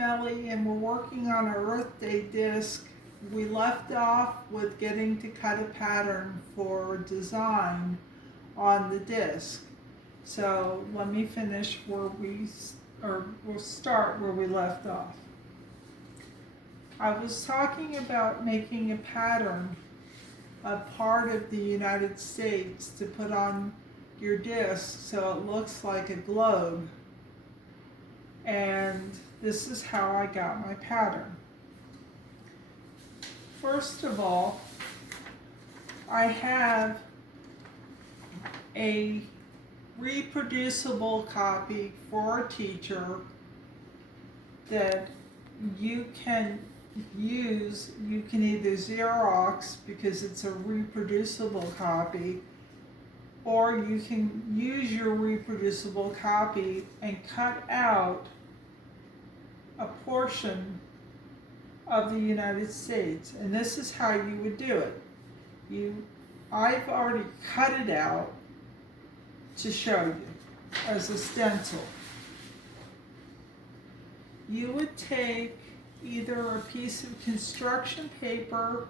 I'm Ellie, and we're working on our Earth Day disc. We left off with getting to cut a pattern for design on the disc. So let me finish we'll start where we left off. I was talking about making a pattern, a part of the United States, to put on your disc so it looks like a globe. And this is how I got my pattern. First of all, I have a reproducible copy for a teacher that you can use. You can either Xerox, because it's a reproducible copy, or you can use your reproducible copy and cut out a portion of the United States. And this is how you would do it. I've already cut it out to show you as a stencil. You would take either a piece of construction paper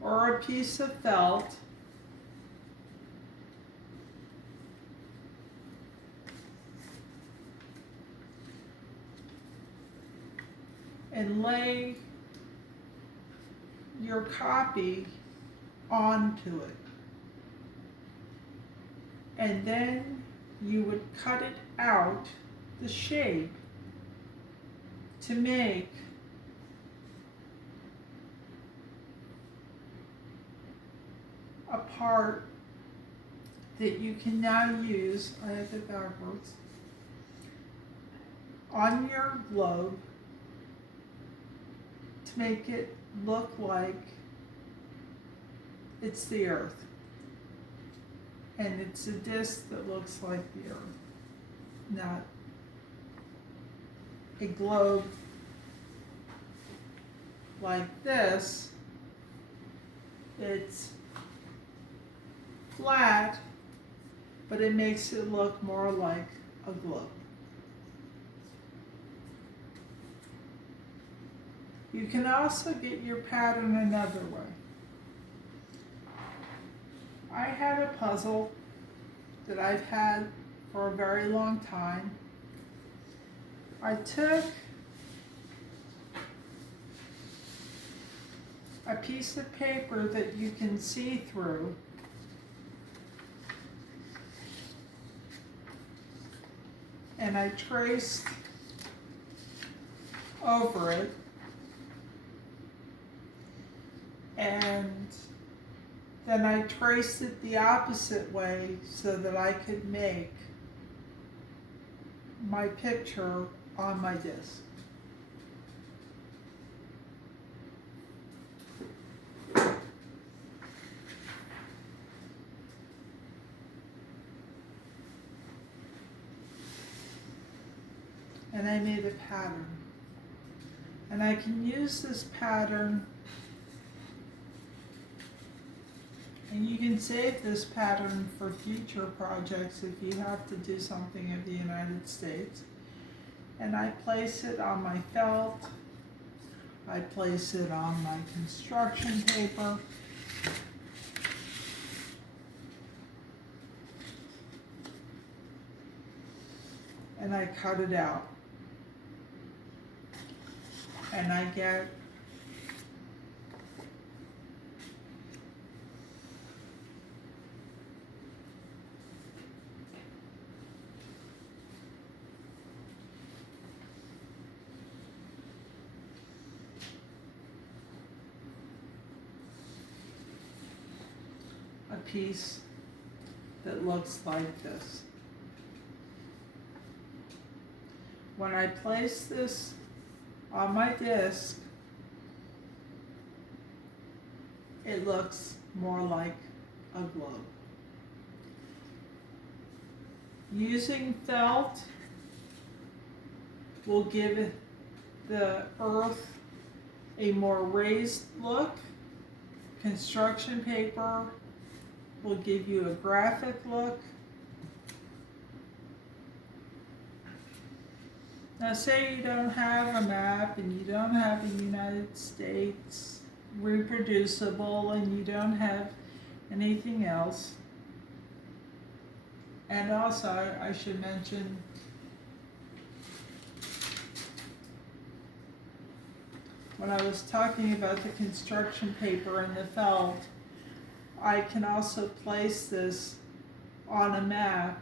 or a piece of felt, and lay your copy onto it. And then you would cut it out, the shape, to make a part that you can now use, I have it backwards, on your globe, to make it look like it's the Earth. And it's a disc that looks like the Earth, not a globe like this. It's flat, but it makes it look more like a globe. You can also get your pattern another way. I had a puzzle that I've had for a very long time. I took a piece of paper that you can see through, and I traced over it, and then I traced it the opposite way so that I could make my picture on my disc. And I made a pattern. And I can use this pattern, and you can save this pattern for future projects if you have to do something of the United States. And I place it on my felt, I place it on my construction paper, and I cut it out. And I get a piece that looks like this. When I place this on my disc, it looks more like a globe. Using felt will give the Earth a more raised look. Construction paper will give you a graphic look. Now say you don't have a map and you don't have a United States reproducible and you don't have anything else. And also I should mention when I was talking about the construction paper and the felt, I can also place this on a map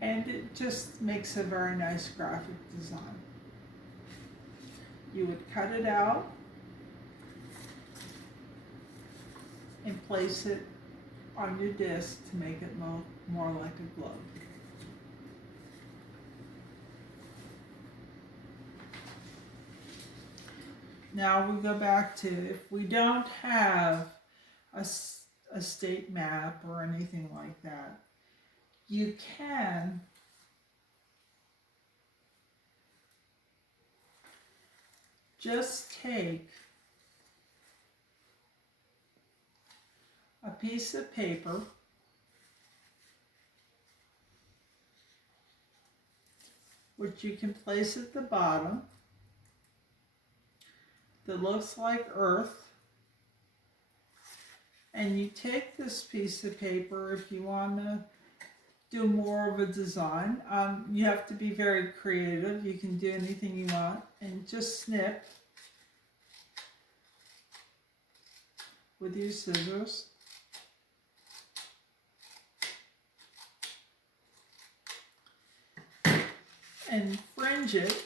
and it just makes a very nice graphic design. You would cut it out and place it on your disc to make it look more like a globe. Now we go back to, if we don't have a state map or anything like that, you can just take a piece of paper which you can place at the bottom that looks like Earth, and you take this piece of paper if you want to do more of a design. You have to be very creative. You can do anything you want and just snip with your scissors. And fringe it.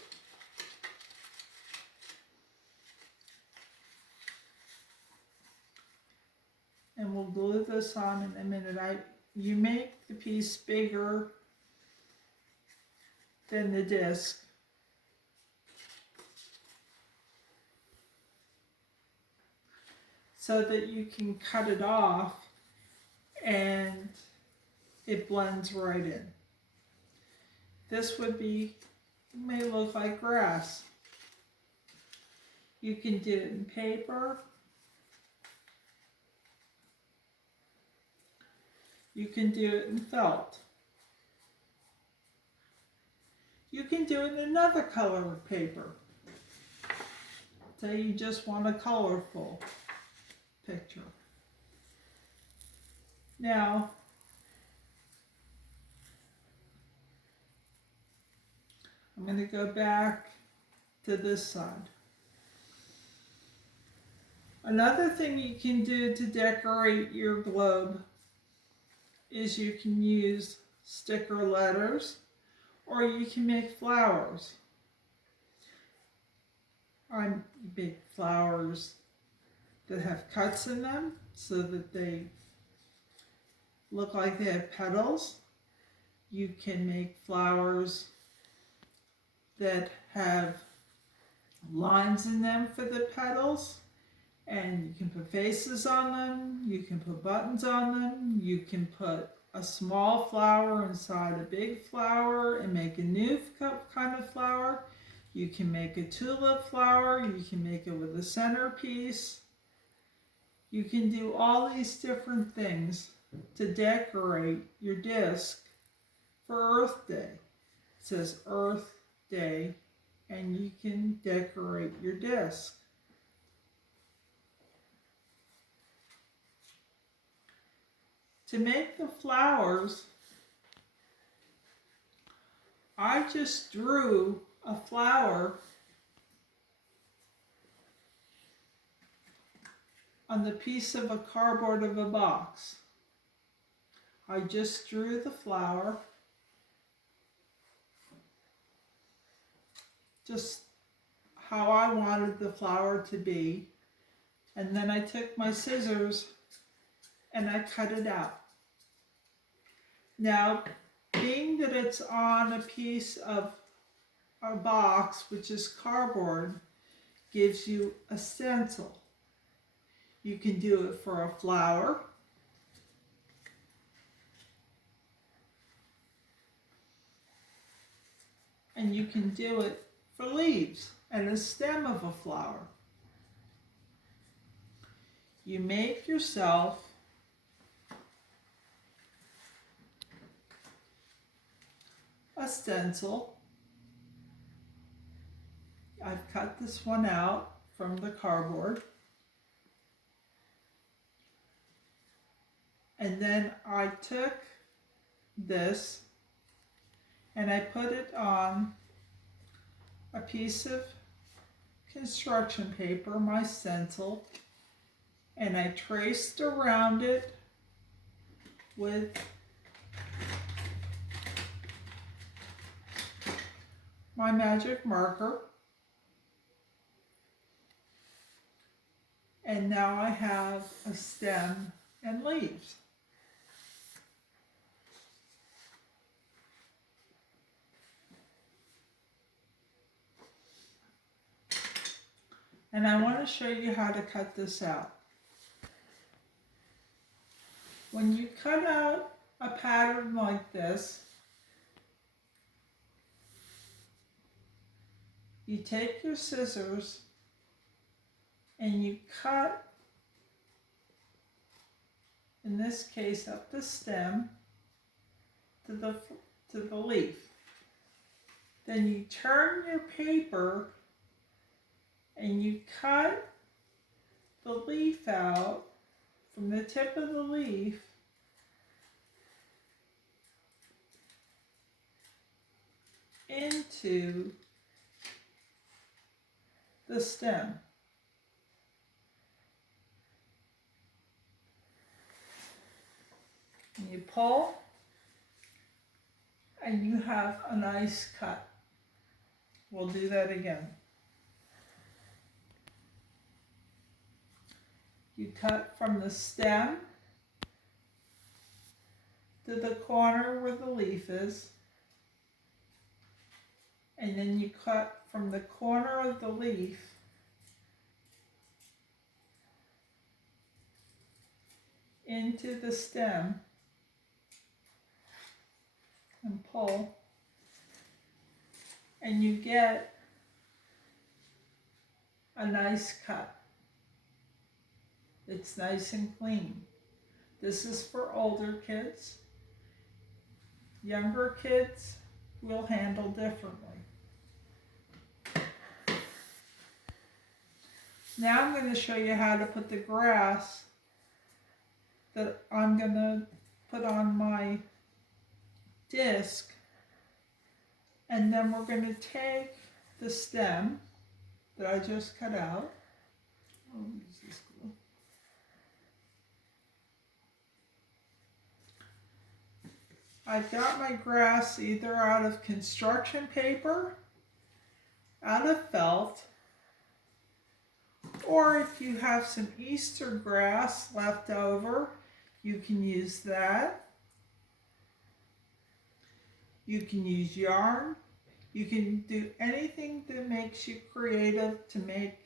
And we'll glue this on in a minute. You make the piece bigger than the disc. So that you can cut it off and it blends right in. This may look like grass. You can do it in paper. You can do it in felt. You can do it in another color of paper. Say you just want a colorful picture. Now, I'm going to go back to this side. Another thing you can do to decorate your globe is you can use sticker letters or you can make flowers. I make flowers that have cuts in them so that they look like they have petals. You can make flowers that have lines in them for the petals, and you can put faces on them, you can put buttons on them, you can put a small flower inside a big flower and make a new kind of flower. You can make a tulip flower, you can make it with a centerpiece. You can do all these different things to decorate your disc for Earth Day. It says Earth Day, and you can decorate your disc. To make the flowers, I just drew a flower on the piece of a cardboard of a box. I just drew the flower, just how I wanted the flower to be, and then I took my scissors and I cut it out. Now, being that it's on a piece of a box, which is cardboard, gives you a stencil. You can do it for a flower. And you can do it for leaves and a stem of a flower. You make yourself a stencil I've cut this one out from the cardboard. And then I took this and I put it on a piece of construction paper, my stencil, and I traced around it with my magic marker. And now I have a stem and leaves. And I want to show you how to cut this out. When you cut out a pattern like this, you take your scissors and you cut, in this case, up the stem to the leaf. Then you turn your paper and you cut the leaf out from the tip of the leaf into the stem. And you pull and you have a nice cut. We'll do that again. You cut from the stem to the corner where the leaf is, and then you cut from the corner of the leaf into the stem and pull, and you get a nice cut. It's nice and clean. This is for older kids. Younger kids will handle differently. Now I'm going to show you how to put the grass that I'm going to put on my disc, and then we're going to take the stem that I just cut out. Oh, use this glue. I've got my grass either out of construction paper, out of felt, or if you have some Easter grass left over, you can use that. You can use yarn. You can do anything that makes you creative to make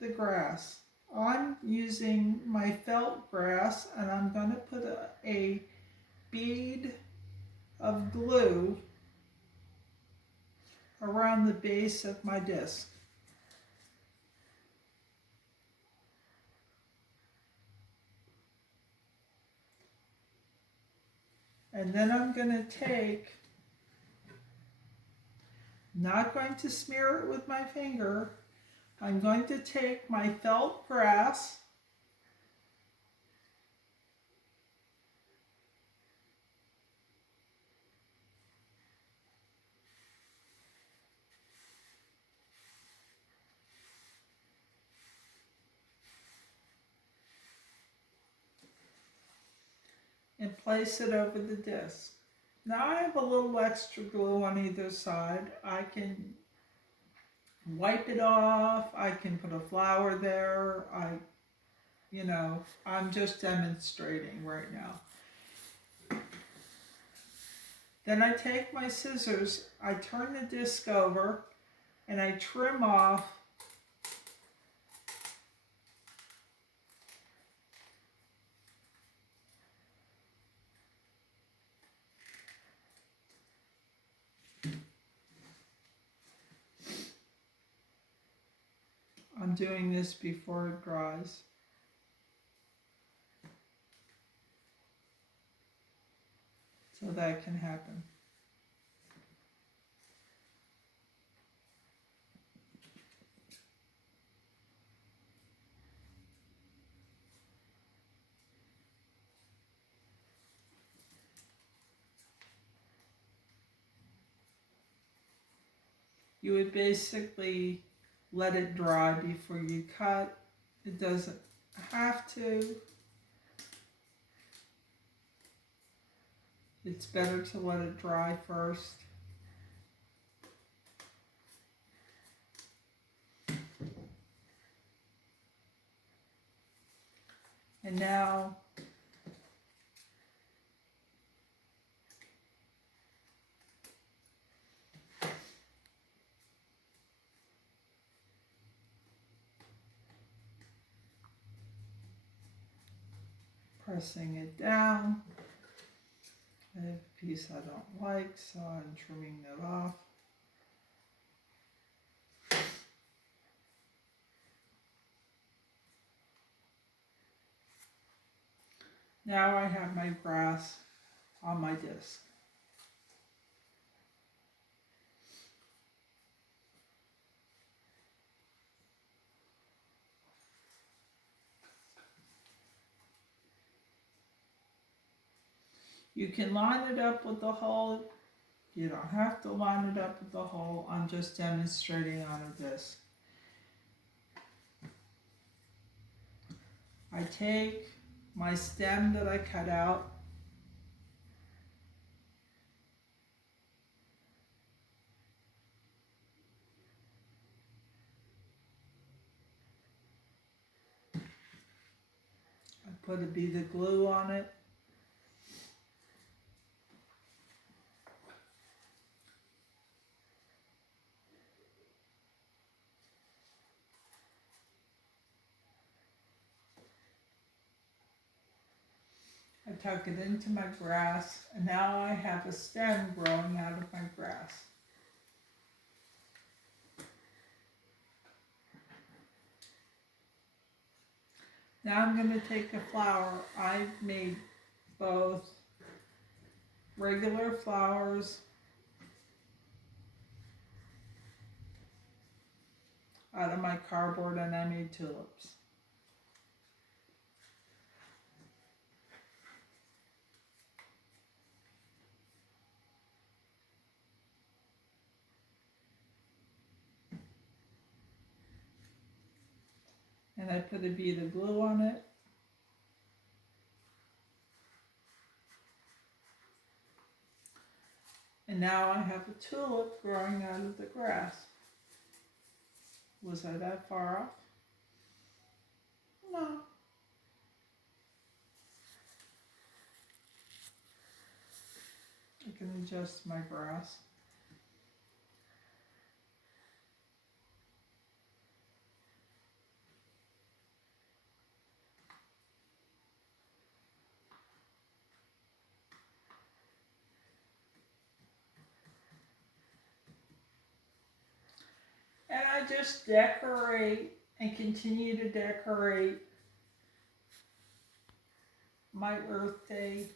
the grass. I'm using my felt grass, and I'm going to put a bead of glue around the base of my disc. And then I'm going to take, not going to smear it with my finger, I'm going to take my felt grass and place it over the disc. Now I have a little extra glue on either side. I can wipe it off, I can put a flower there, I'm just demonstrating right now. Then I take my scissors, I turn the disc over, and I trim off I'm doing this before it dries. So that can happen. You would basically let it dry before you cut. It doesn't have to. It's better to let it dry first. And now pressing it down. I have a piece I don't like, so I'm trimming that off. Now I have my grass on my disc. You can line it up with the hole. You don't have to line it up with the hole. I'm just demonstrating on a disc. I take my stem that I cut out, I put a bead of glue on it, I tuck it into my grass, and now I have a stem growing out of my grass. Now I'm going to take a flower. I made both regular flowers out of my cardboard, and I made tulips. And I put a bead of glue on it. And now I have a tulip growing out of the grass. Was I that far off? No. I can adjust my grass. And I just decorate and continue to decorate my Earth Day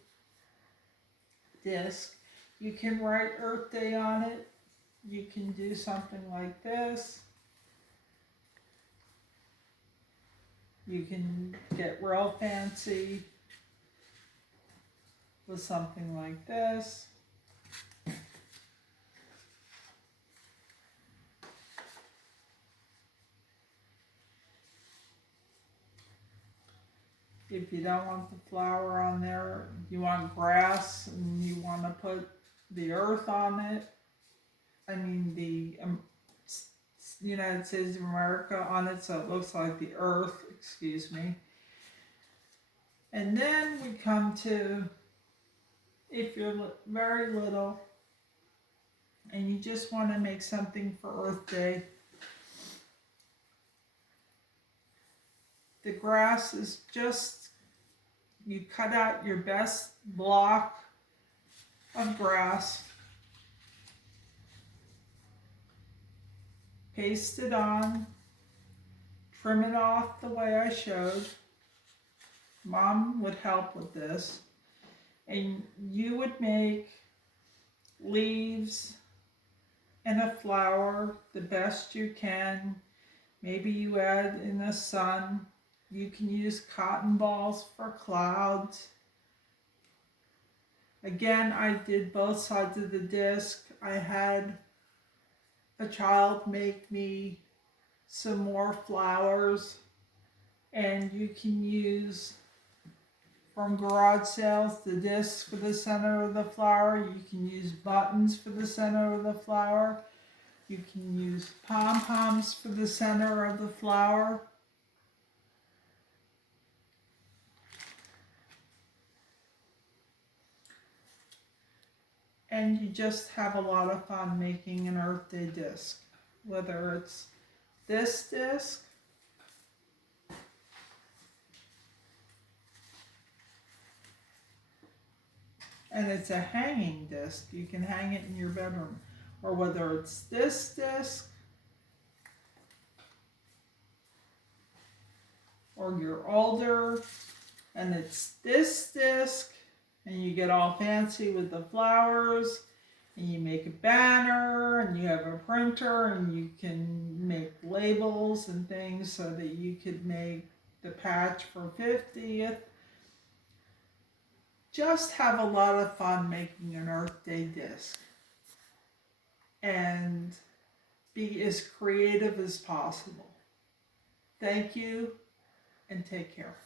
disc. You can write Earth Day on it. You can do something like this. You can get real fancy with something like this. If you don't want the flower on there, you want grass and you want to put the earth on it. I mean the United States of America on it, so it looks like the earth, excuse me. And then we come to, if you're very little and you just want to make something for Earth Day, the grass is just, you cut out your best block of grass, paste it on, trim it off the way I showed. Mom would help with this. And you would make leaves and a flower the best you can. Maybe you add in the sun. You can use cotton balls for clouds. Again, I did both sides of the disc. I had a child make me some more flowers, and you can use from garage sales the discs for the center of the flower. You can use buttons for the center of the flower. You can use pom-poms for the center of the flower. And you just have a lot of fun making an Earth Day disc. Whether it's this disc, and it's a hanging disc, you can hang it in your bedroom, or whether it's this disc, or you're older and it's this disc, and you get all fancy with the flowers, and you make a banner, and you have a printer, and you can make labels and things so that you could make the patch for 50th. Just have a lot of fun making an Earth Day disc and be as creative as possible. Thank you, and take care.